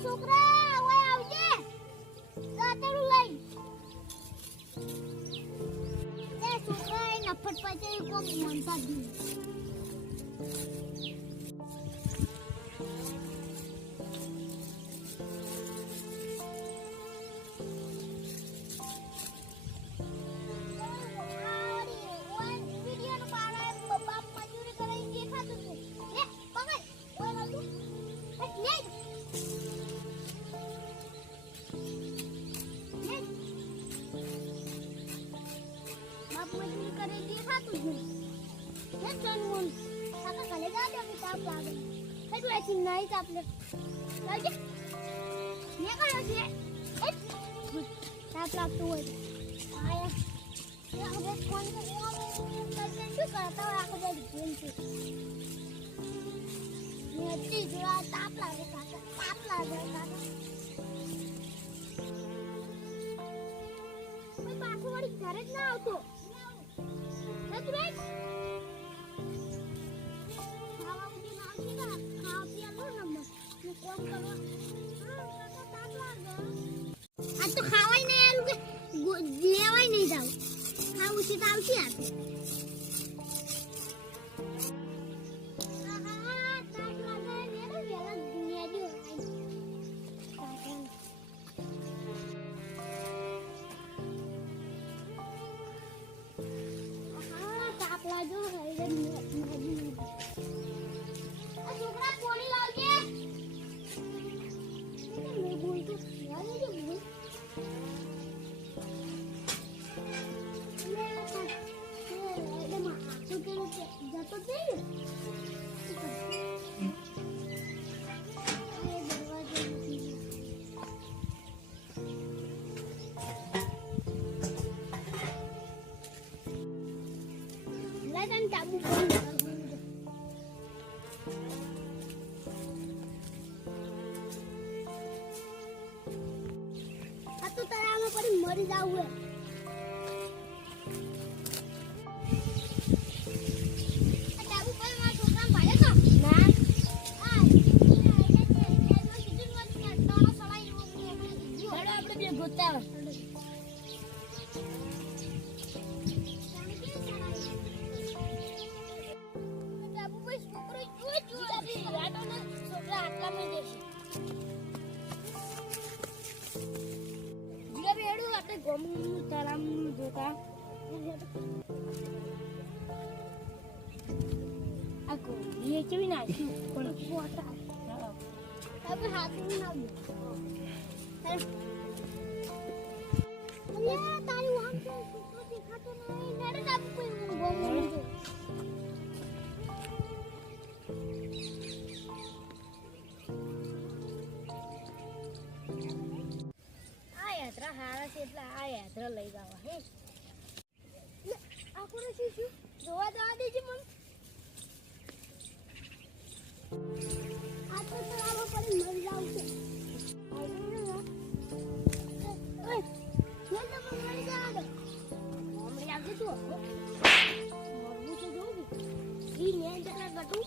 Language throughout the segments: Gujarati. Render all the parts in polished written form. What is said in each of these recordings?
છોકરા ઓય આવજે દાતરું લઈ એ છોકરા એ નફટ પાછે કોમ મનતા દી नहीं आपले लागे ये करो से ताप लागतो होय आया या હવે ફોન કર્યો કરતે શું કરતા હોય આખો દે ફોન છે નેતી જોડા તાપ લાગે કાકા કોઈ પાછો વળી ઘરે જ ના આવતો નથી ભાઈ आज तो खावाई नहीं यार लेवाई नहीं जाओ हाँ उसी ताल की आते तो तारा में पड़ी मर जाऊ है टाबू पर मार छोकरा भाले तो ना आ ये किचन में टोनो सलाई हेडो આપણે બે ગોતા टाबू पर छोकરો જો આપી રાટો ને છોકરા આટલા માં દેશે ગોમનું તળામ જોતા આ કોઈએ કેવી નાખ્યું પણ ફોટા હવે હાથમાં ના અરે તારી વામ તો છોકરો દેખાતો નહીં નડે ના કોઈ ગોમનું જો હારા છે એટલે આ યાત્રા લઈ જવા હે આખું શીશું જોવા જવા દેજે મને આ તો તળાવ પર મરી જાવ છે ઓય ये तो मरी जा दो મરી આવજે તું મરવું તો જોવું ઈ ને જરા ગટુ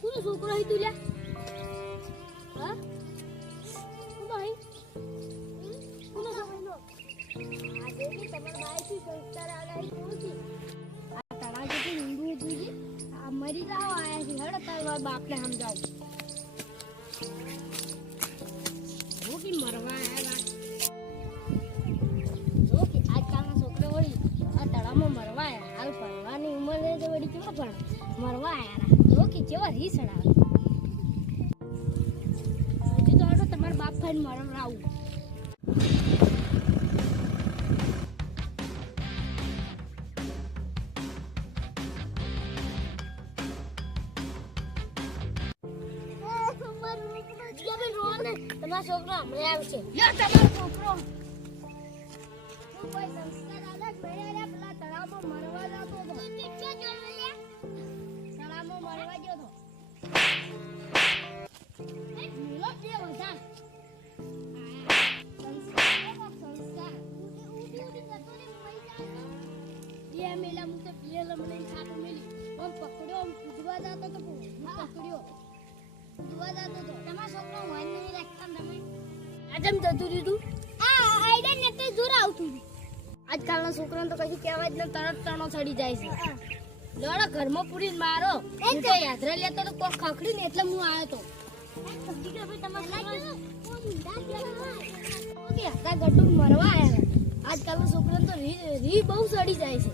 કોનો છોકરો હી તું લ્યા હા ભાઈ मरी जाओ आया थी हड़ तार बाप ने हम जाओ वो की मरवा है बात जो कि आजकल ना छोकरे वही आ तड़ा में मरवा है हाल पढ़वानी उम्र है तो बड़ी क्यों पण मरवा है जो कि केवा रीसड़ा हजू तो आडो તમાર બાપ ભાઈ મરવરાવું તમારો છોકરો હમણાં આવશે લ્યો તમારો છોકરો તું કોઈ સંસ્કાર આલક મેળ્યા પેલા તળાવમાં મરવા જતો હતો ક્યાં જોયો લે તળાવમાં મરવા ગયો હતો એ મિલો કે વધા જોવા જતો તો પકડ્યો જોવા જતો તો તમારા છોકરો હોય નહીં રાખતા તમે આજમ જતું રહ્યું આ આઈડિયા નેતે જોર આવતું આજકાલના છોકરાને તો કશું કહેવાય જ ન તરત ટણો ચડી જાય છે લડો ઘરમાં પૂરી મારો હું તો યાત્રા લેતો તો કોક ખખડી ને એટલે હું આવ્યો તો ગટુ મરવા આવ્યા આજકાલના છોકરાને તો રી બહુ ચડી જાય છે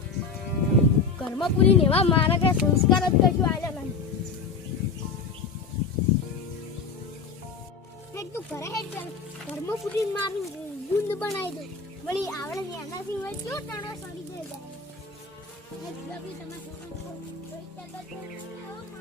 ઘરમાં પૂરી એવા મારા કઈ સંસ્કાર જ કશું આવ્યા નહીં તું ઘરે હેડ ચાલ ઘરમાં પૂરી મારું ગુંદ બનાવી દે વળી આવડે ને એનાથી હોય જો ટણો સડી જાય તમારા